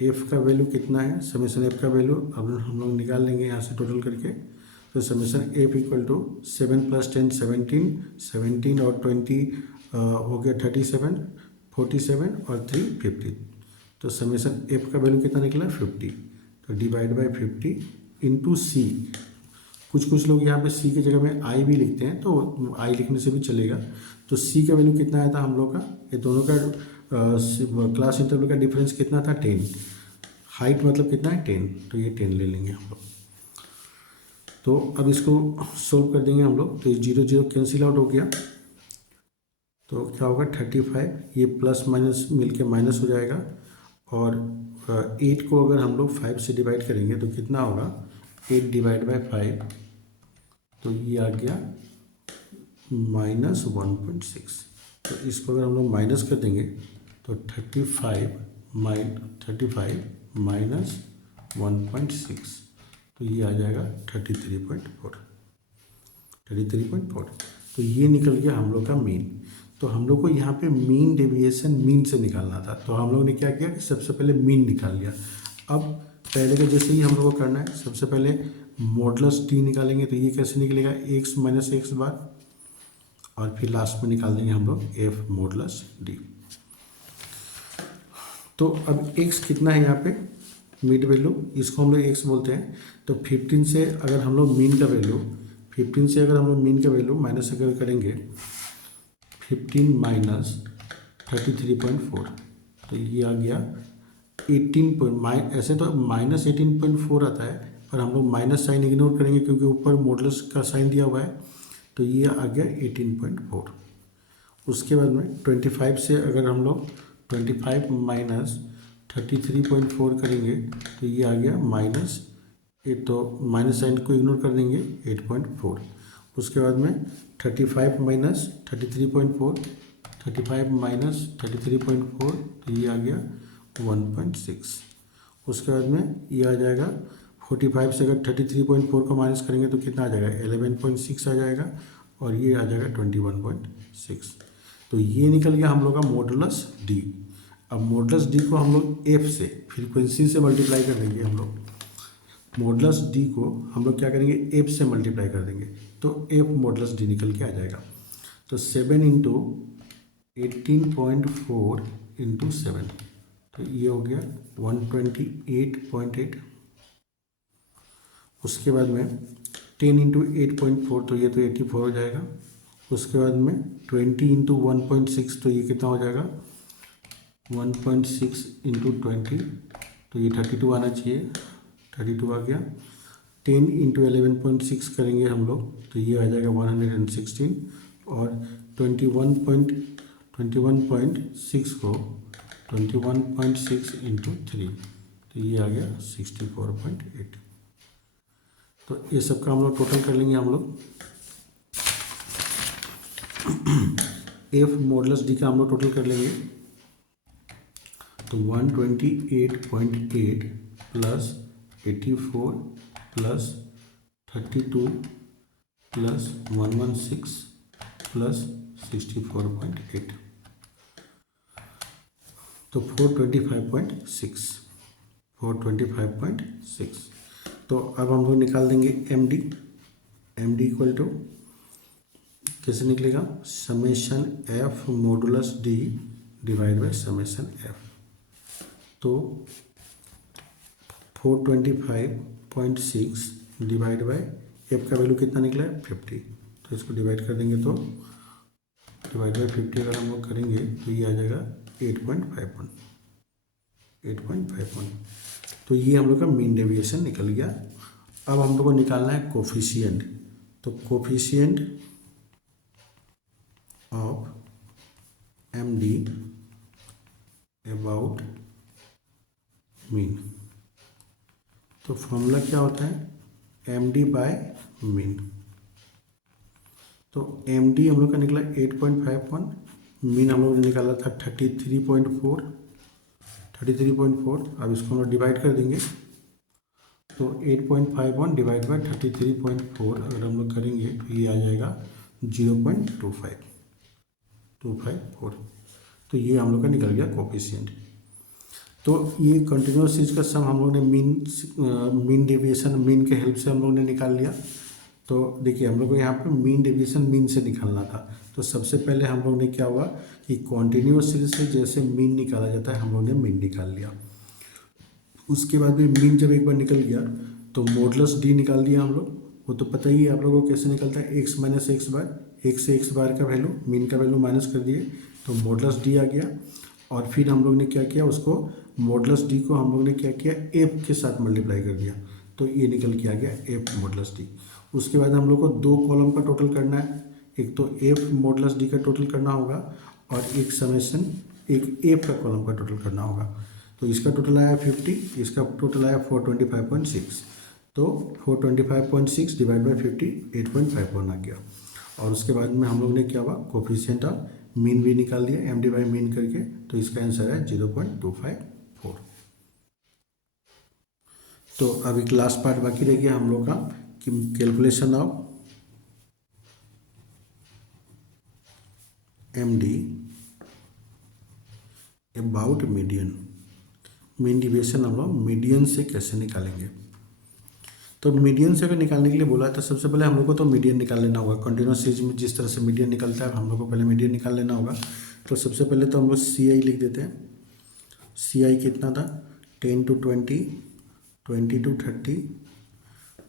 एफ का वैल्यू कितना है, समेशन एफ का वैल्यू अब हम लोग निकाल लेंगे यहाँ से टोटल करके। तो समेशन एफ इक्वल टू 7 + 10 17, 17 और 20 हो गया 37, 47 और 3 50। तो समेशन एफ का वैल्यू कितना निकला 50। तो डिवाइड बाय 50 इंटू सी। कुछ लोग यहाँ पे सी की जगह में आई भी लिखते हैं, तो आई लिखने से भी चलेगा। तो सी का वैल्यू कितना आया था हम लोग का, ये दोनों का क्लास इंटरवल का डिफरेंस कितना था 10। हाइट मतलब कितना है 10, तो ये 10 ले लेंगे हम लोग। तो अब इसको सोल्व कर देंगे हम लोग। तो 0 0 कैंसिल आउट हो गया, तो क्या होगा 35, ये प्लस माइनस मिलके माइनस हो जाएगा। और 8 को अगर हम लोग 5 से डिवाइड करेंगे तो कितना होगा, 8 डिवाइड बाय 5, तो ये आ गया -1.6। तो इसको अगर हम लोग माइनस कर देंगे तो 35 माइनस 1.6, तो ये आ जाएगा 33.4। तो ये निकल गया हम लोग का मीन। तो हम लोग को यहाँ पे मीन डेविएशन मीन से निकालना था, तो हम लोग ने क्या किया कि सबसे पहले मीन निकाल लिया। अब पहले के जैसे ही हम लोग को करना है, सबसे पहले मॉडुलस डी निकालेंगे। तो ये कैसे निकलेगा, x माइनस एक्स बार, और फिर लास्ट में निकाल देंगे हम लोग एफ मॉडुलस डी। तो अब x कितना है यहाँ पे, मिड वैल्यू, इसको हम लोग x बोलते हैं। तो 15 से अगर हम लोग मीन का वैल्यू, 15 से अगर हम लोग मीन का वैल्यू माइनस अगर करेंगे 15 माइनस 33.4, तो ये आ गया 18 ऐसे तो -18.4 आता है, पर हम लोग माइनस साइन इग्नोर करेंगे क्योंकि ऊपर मॉडुलस का साइन दिया हुआ है। तो ये आ गया 18.4। उसके बाद में 25 से अगर हम लोग 25 माइनस 33.4 करेंगे तो ये आ गया माइनस 8, तो माइनस साइन को इग्नोर कर देंगे 8.4। उसके बाद में 35 माइनस 33.4, 35 माइनस 33.4 तो ये आ गया 1.6। उसके बाद में ये आ जाएगा 45 से अगर 33.4 को माइनस करेंगे तो कितना आ जाएगा 11.6 आ जाएगा, और ये आ जाएगा 21.6। तो ये निकल गया हम लोग का मॉडुलस डी। अब मॉडुलस डी को हम लोग एफ से फ्रीक्वेंसी से मल्टीप्लाई कर देंगे। हम लोग मॉडुलस डी को हम लोग क्या करेंगे एफ से मल्टीप्लाई कर देंगे, तो एफ मॉडुलस डी निकल के आ जाएगा। तो 7 इंटू 18.4 इंटू 7 तो ये हो गया 128.8। उसके बाद में 10 इंटू 8.4 तो ये तो 84 हो जाएगा। उसके बाद में 20 इंटू 1.6 तो ये कितना हो जाएगा 1.6 इंटू 20 तो ये 32 आना चाहिए, 32 आ गया। 10 इंटू 11.6 करेंगे हम लोग तो ये आ जाएगा 116, और 21.6 को 21.6 इंटू 3 तो ये आ गया 64.8। तो ये सब का हम लोग टोटल कर लेंगे हम लोग। एफ मॉडुलस डी का हम लोग टोटल कर लेंगे तो 128.8 प्लस 84 प्लस 32 प्लस 116 प्लस 64.8 तो 425.6। तो अब हम लोग निकाल देंगे M D. M D equal to कैसे निकलेगा summation F modulus D divide by summation F. तो 425.6 डिवाइड बाई एफ का वैल्यू कितना निकला है 50, तो इसको डिवाइड कर देंगे तो डिवाइड बाई 50 अगर हम लोग करेंगे तो ये आ जाएगा 8.51। तो ये हम लोग का मीन डेविएशन निकल गया। अब हम लोग को निकालना है कोफिशिएंट। तो coefficient of M D about mean. तो फॉर्मूला क्या होता है एम डी बाय मीन। तो एम डी हम लोग का निकला 8.51, मीन हम लोग ने निकाला था 33.4। अब इसको हम लोग डिवाइड कर देंगे तो 8.51 डिवाइड बाई 33.4 अगर हम लोग करेंगे तो ये आ जाएगा 0.254। तो ये हम लोग का निकल गया कोफिशिएंट। तो ये कंटिन्यूस चीज़ का सम हम लोग ने मीन डेविएशन मीन के हेल्प से हम लोग ने निकाल लिया। तो देखिए हम लोग को यहाँ पे मीन डेविएशन मीन से निकालना था। तो सबसे पहले हम लोग ने क्या हुआ कि कॉन्टिन्यूस सीरीज से जैसे मीन निकाला जाता है हम लोग ने मीन निकाल लिया। उसके बाद में मीन जब एक बार निकल गया तो मॉडुलस डी निकाल दिया हम लोग। वो तो पता ही है आप लोगों को कैसे निकलता है एक्स माइनस एक्स बार, एक से एक्स बार का वैल्यू मीन का वैल्यू माइनस कर दिए तो मॉडुलस डी आ गया। और फिर हम लोग ने क्या किया उसको मॉडुलस डी को हम लोग ने क्या किया एफ के साथ मल्टीप्लाई कर दिया तो ये निकल के आ गया एफ मॉडुलस डी। उसके बाद हम लोग को दो कॉलम का टोटल करना है, एक तो एफ मॉडुलस डी का टोटल करना होगा और एक समेशन एक एफ का कॉलम का टोटल करना होगा। तो इसका टोटल आया 50, इसका टोटल आया 425.6। तो 425.6 डिवाइड बाई 50 8.51 आ गया। और उसके बाद में हम लोग ने क्या हुआ कोफिशिएंट ऑफ मीन भी निकाल दिया एम डी बाई मीन करके, तो इसका आंसर है 0.254। तो अभी लास्ट पार्ट बाकी रह गया हम लोग का कि calculation of M D about median. Mean deviation हम लोग मीडियन से कैसे निकालेंगे। तो मीडियन से अगर निकालने के लिए बोला तो सबसे पहले हम लोग को तो मीडियन निकाल लेना होगा। कंटिन्यूस सीरीज में जिस तरह से मीडियन निकलता है हम लोग को पहले मीडियन निकाल लेना होगा। तो सबसे पहले तो हम लोग सी आई लिख देते हैं। सी आई कितना था 10 to 20, 20 to 30,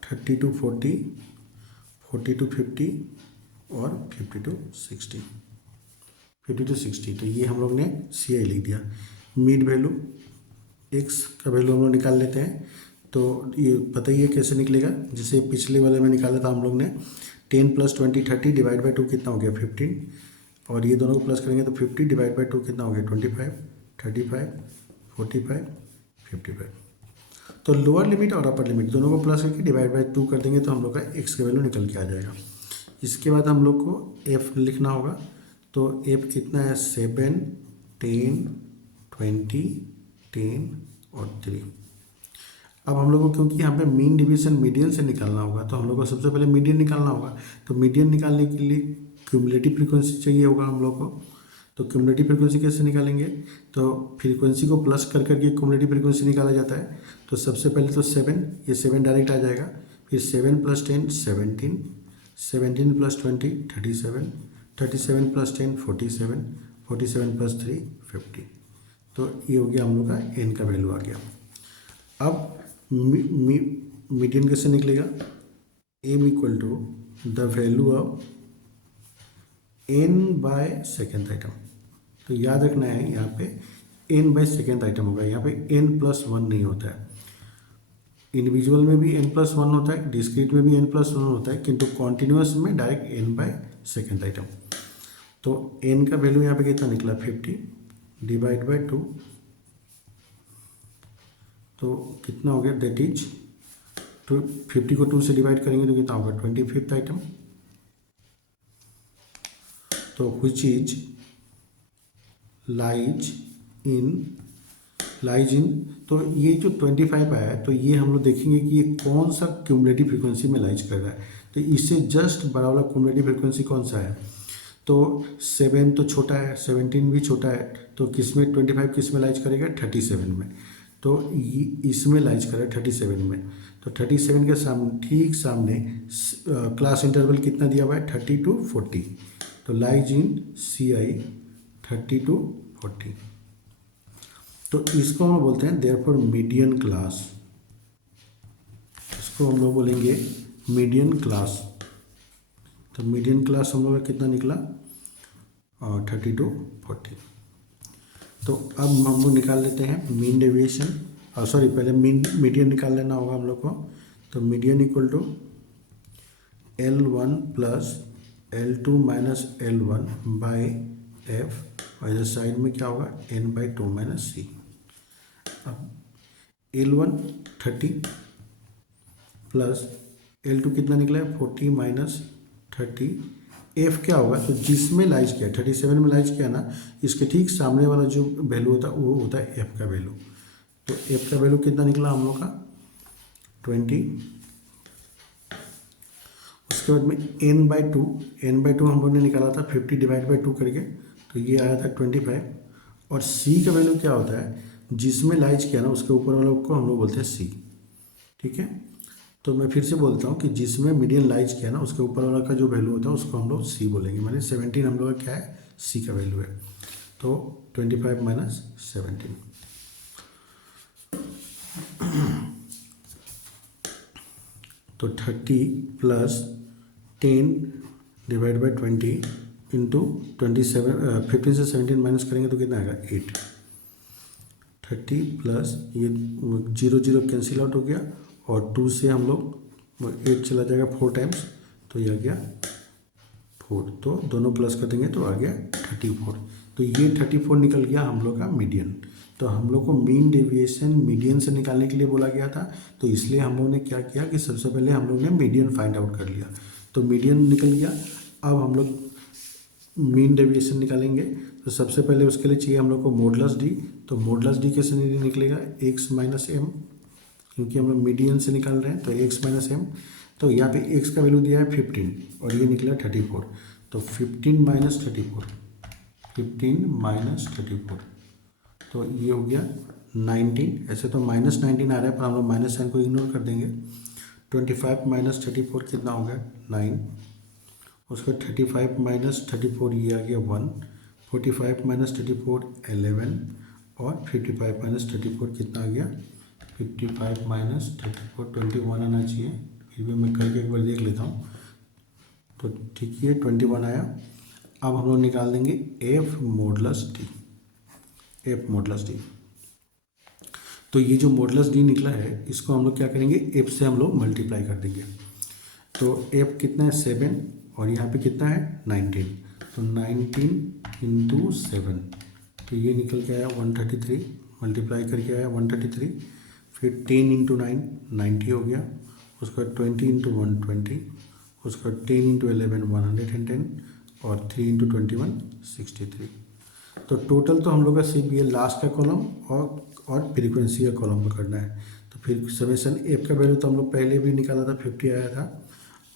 30 to 40, 40 to 50 और 50 to 60, 50 to 60। तो ये हम लोग ने सी आई लिख दिया। मीड वैल्यू एक्स का वैल्यू हम लोग निकाल लेते हैं। तो ये पता ही है कैसे निकलेगा, जैसे पिछले वाले में निकाला था हम लोग ने 10 + 20 30 डिवाइड बाई 2 कितना हो गया 15, और ये दोनों को प्लस करेंगे तो 50 डिवाइड बाई 2 कितना हो गया 25, 35, 45, 55। तो लोअर लिमिट और अपर लिमिट दोनों को प्लस करके डिवाइड बाय 2 कर देंगे तो हम लोग का एक्स का वैल्यू निकल के आ जाएगा। इसके बाद हम लोग को एफ लिखना होगा। तो एफ कितना है 7, 10, 20, 10 और 3। अब हम लोग को क्योंकि यहाँ पे मीन डिवीजन मीडियन से निकालना होगा तो हम लोग को सबसे पहले मीडियन निकालना होगा। तो मीडियन निकालने के लिए क्यूमुलेटिव फ्रीक्वेंसी चाहिए होगा हम लोग को। तो क्यूमुलेटिव फ्रीक्वेंसी कैसे निकालेंगे? तो फ्रीक्वेंसी को प्लस कर करके क्यूमुलेटिव फ्रीक्वेंसी निकाला जाता है। तो सबसे पहले तो 7, ये 7 डायरेक्ट आ जाएगा। फिर 7 + 10 17, 17 + 20 37, 37 + 10 47, 47 + 3 50। तो ये हो गया हम लोग का एन का वैल्यू आ गया। अब मीडियन कैसे निकलेगा? M equal to the value of N by second item. तो याद रखना है यहाँ पे एन बाय सेकेंड आइटम होगा। यहाँ पे n+1 नहीं होता है। इंडिविजुअल में भी n+1 होता है, डिस्क्रीट में भी n+1 होता है, किंतु कॉन्टिन्यूस में direct n bye second item. तो n का वैल्यू यहाँ पे कितना निकला 50 डिवाइड बाय 2। तो कितना हो गया? दैट इज 50 को 2 से डिवाइड करेंगे तो कितना होगा 25th आइटम। तो विच इज लाइज इन। तो ये जो 25 आया है तो ये हम लोग देखेंगे कि ये कौन सा क्यूमुलेटिव फ्रीक्वेंसी में लाइज कर रहा है। तो इससे जस्ट बड़ा वाला क्यूमुलेटिव फ्रीक्वेंसी कौन सा है? तो 7 तो छोटा है, 17 भी छोटा है। तो किस में 25 किस में लाइज करेगा? 37 में। तो इसमें लाइज करे 37 में। तो 37 के ठीक सामने क्लास इंटरवल कितना दिया हुआ है? 30 to 40। तो लाइज इन CI 30 to 40। तो इसको हम बोलते हैं देयरफॉर मीडियन क्लास। इसको हम लोग बोलेंगे मीडियन क्लास। तो मीडियन क्लास हम लोग का कितना निकला? 30 to 40। तो अब हम लोग निकाल लेते हैं मीन डेविएशन। सॉरी, पहले मीडियन निकाल लेना होगा हम लोग को। तो median equal to L1 + L2 - L1 by F और इधर साइड में क्या होगा? n/2 - C। अब L1 30 प्लस L2 कितना निकला है? 40 - 30। एफ क्या होगा? तो जिसमें लाइज किया 37 में लाइज किया ना, इसके ठीक सामने वाला जो वैल्यू होता है वो होता है एफ का वैल्यू। तो एफ का वैल्यू कितना निकला हम लोग का? 20। उसके बाद में n/2 हम लोग ने निकाला था 50 डिवाइड बाई 2 करके। तो ये आया था 25। और सी का वैल्यू क्या होता है? जिसमें लाइज किया ना उसके ऊपर वाले को हम लोग बोलते हैं सी। ठीक है, तो मैं फिर से बोलता हूँ कि जिसमें मीडियन लाइज किया ना उसके ऊपर वाला का जो वैल्यू होता है उसको हम लोग सी बोलेंगे। माने 17 हम लोग का क्या है? सी का वैल्यू है। तो 25 - 17। तो 30 + 10 डिवाइड बाई 20 इंटू 27 15 से 17 माइनस करेंगे तो कितना आएगा? 8। 30 प्लस ये 0 0 कैंसिल आउट हो गया और 2 से हम लोग 8 चला जाएगा 4 टाइम्स। तो ये आ गया 4। तो दोनों प्लस कर देंगे तो आ गया 34। तो ये 34 निकल गया हम लोग का मीडियन। तो हम लोग को मीन डेविएशन मीडियन से निकालने के लिए बोला गया था। तो इसलिए हम लोग ने क्या किया कि सबसे पहले हम लोग ने मीडियन फाइंड आउट कर लिया। तो मीडियन निकल गया। अब हम लोग मीन डेविएशन निकालेंगे। तो सबसे पहले उसके लिए चाहिए हम लोग को मॉडुलस डी। तो मॉडुलस डी कैसे निकलेगा? x - m, क्योंकि हम लोग मीडियन से निकाल रहे हैं। तो x - m। तो यहाँ पे x का वैल्यू दिया है 15 और ये निकला 34। तो 15 - 34, 15 - 34। तो ये हो गया 19। ऐसे तो -19 आ रहा है पर हम लोग माइनस साइन को इग्नोर कर देंगे। 25 - 34 कितना हो गया? 9। उसका 35 - 34 ये आ गया 1। 45 - 34 11 और 55 - 34 कितना आ गया? 55 - 34 21 आना चाहिए। फिर भी मैं करके एक बार देख लेता हूँ। तो ठीक है 21 आया। अब हम लोग निकाल देंगे F modulus D. F modulus D. तो ये जो मॉडुलस डी निकला है इसको हम लोग क्या करेंगे? एफ से हम लोग मल्टीप्लाई कर देंगे। तो एफ कितना है? 7 और यहाँ पे कितना है? 19। तो 19 × 7 तो ये निकल के आया 133 मल्टीप्लाई करके आया 133, फिर 10 इंटू 9 90 हो गया, उसका 20 इंटू 120, उसका 10 इंटू 11 110 और 3 इंटू 21 63। तो टोटल तो हम लोग का सिर्फ ये लास्ट का कॉलम और फ्रीक्वेंसी का कॉलम पकड़ना है। तो फिर समेशन एफ का वैल्यू तो हम लोग पहले भी निकाला था, 50 आया था,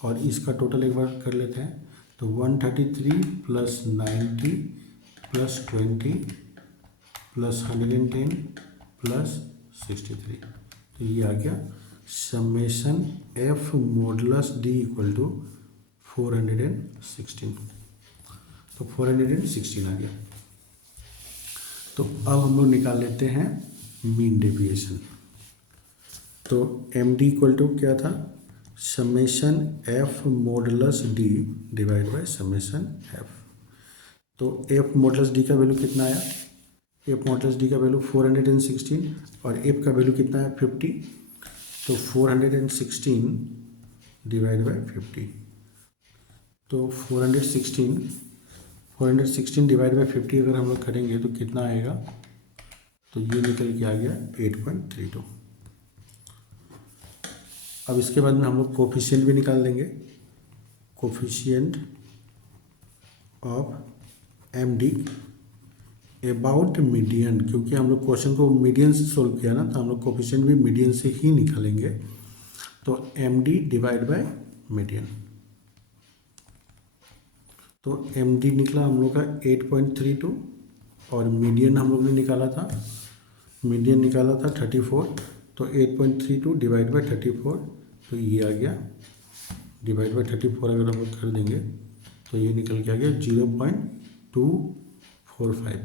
और इसका टोटल एक बार कर लेते हैं। तो 133 प्लस 90 प्लस 20 प्लस 110 प्लस 63, तो ये आ गया summation F modulus D equal to 416। तो 416 आ गया। तो अब हम लोग निकाल लेते हैं मीन डेविएशन। तो एम डी इक्वल टू क्या था, summation F modulus D divide by summation F. तो एफ मॉडुलस डी का वैल्यू कितना आया, एफ मॉडुलस डी का वैल्यू 416 और एफ का वैल्यू कितना है 50। तो 416 डिवाइड बाय 50, तो 416 डिवाइड बाई 50 अगर हम लोग करेंगे तो कितना आएगा, तो ये निकल के आ गया 8.32। अब इसके बाद में हम लोग कोफिशिएंट भी निकाल देंगे, coefficient of M D about median, क्योंकि हम लोग क्वेश्चन को मीडियन से सोल्व किया ना, तो हम लोग कोफिशिएंट भी मीडियन से ही निकालेंगे। तो M D divide by median, तो एम डी निकला हम लोग का 8.32 और मीडियन हम लोग ने निकाला था, मीडियन निकाला था 34। तो 8.32 डिवाइड बाई 34, तो ये आ गया डिवाइड बाई 34 अगर हम लोग कर देंगे तो ये निकल के आ गया 0.245।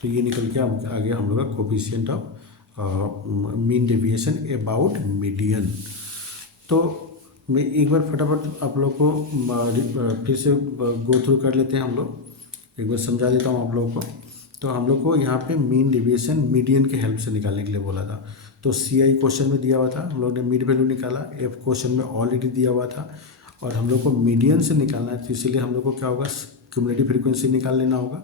तो ये निकल के आ गया हम लोग का coefficient of mean deviation about median. तो मैं एक बार फटाफट आप लोग को फिर से गो थ्रू कर लेते हैं, हम लोग एक बार समझा देता हूँ आप लोगों को। तो हम लोग को यहाँ पे मीन डेविएशन मीडियन के हेल्प से निकालने के लिए बोला था। तो सी आई क्वेश्चन में दिया हुआ था, हम लोग ने मिड वैल्यू निकाला, एफ क्वेश्चन में ऑलरेडी दिया हुआ था, और हम लोग को मीडियन से निकालना है, तो इसीलिए हम लोग को क्या होगा, क्यूमुलेटिव फ्रीक्वेंसी निकाल लेना होगा।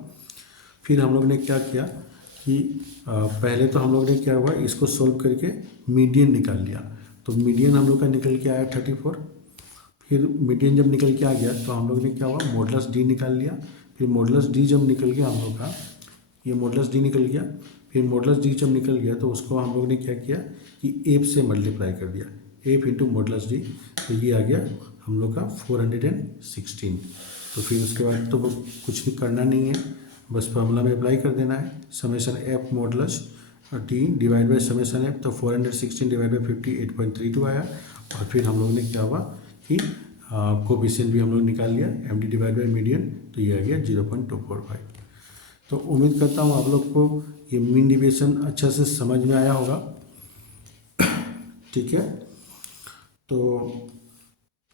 फिर हम लोग ने क्या किया कि पहले तो हम लोग ने क्या हुआ, इसको सोल्व करके मीडियन निकाल लिया। तो मीडियन हम लोग का निकल के आया 34। फिर मीडियन जब निकल के आ गया तो हम लोग ने क्या हुआ, मॉडुलस डी निकाल लिया। फिर मॉडुलस डी जब निकल गया हम लोग का, ये मॉडुलस डी निकल गया, फिर मॉडुलस डी जब निकल गया तो उसको हम लोग ने क्या किया कि एफ से मल्टीप्लाई कर दिया, एफ इंटू मॉडुलस डी, तो ये आ गया हम लोग का 416। तो फिर उसके बाद तो कुछ भी करना नहीं है, बस फॉर्मूला में अप्लाई कर देना है, summation F modulus D divide by summation F. तो 416 डिवाइड बाई 50 8.32 आया। और फिर हम लोग ने क्या हुआ कि कोफिशिएंट भी हम लोग निकाल लिया, M D divide by median, तो ये आ गया 0.245। तो उम्मीद करता हूँ आप लोग को ये मीन डेविएशन अच्छा से समझ में आया होगा। ठीक है, तो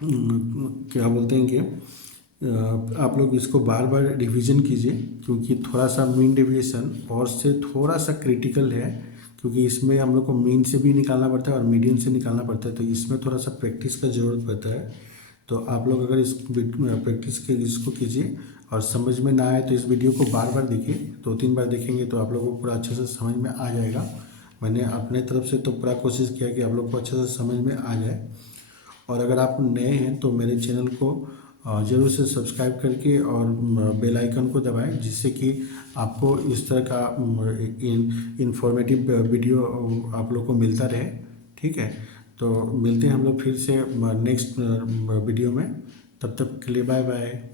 क्या बोलते हैं कि आप लोग इसको बार बार रिवीजन कीजिए, क्योंकि थोड़ा सा मीन डेविएशन और से थोड़ा सा क्रिटिकल है, क्योंकि इसमें हम लोग को मीन से भी निकालना पड़ता है और मीडियन से निकालना पड़ता है, तो इसमें थोड़ा सा प्रैक्टिस का ज़रूरत पड़ता है। तो आप लोग अगर इस प्रैक्टिस के इसको कीजिए और समझ में ना आए तो इस वीडियो को बार बार देखिए, 2-3 बार देखेंगे तो आप लोगों को पूरा अच्छे से समझ में आ जाएगा। मैंने अपने तरफ से तो पूरा कोशिश किया कि आप लोग को अच्छे से समझ में आ जाए। और अगर आप नए हैं तो मेरे चैनल को ज़रूर से सब्सक्राइब करके और बेल आइकन को दबाएं, जिससे कि आपको इस तरह का इंफॉर्मेटिव वीडियो आप लोग को मिलता रहे। ठीक है, तो मिलते हैं हम लोग फिर से नेक्स्ट वीडियो में, तब तक के लिए बाय बाय।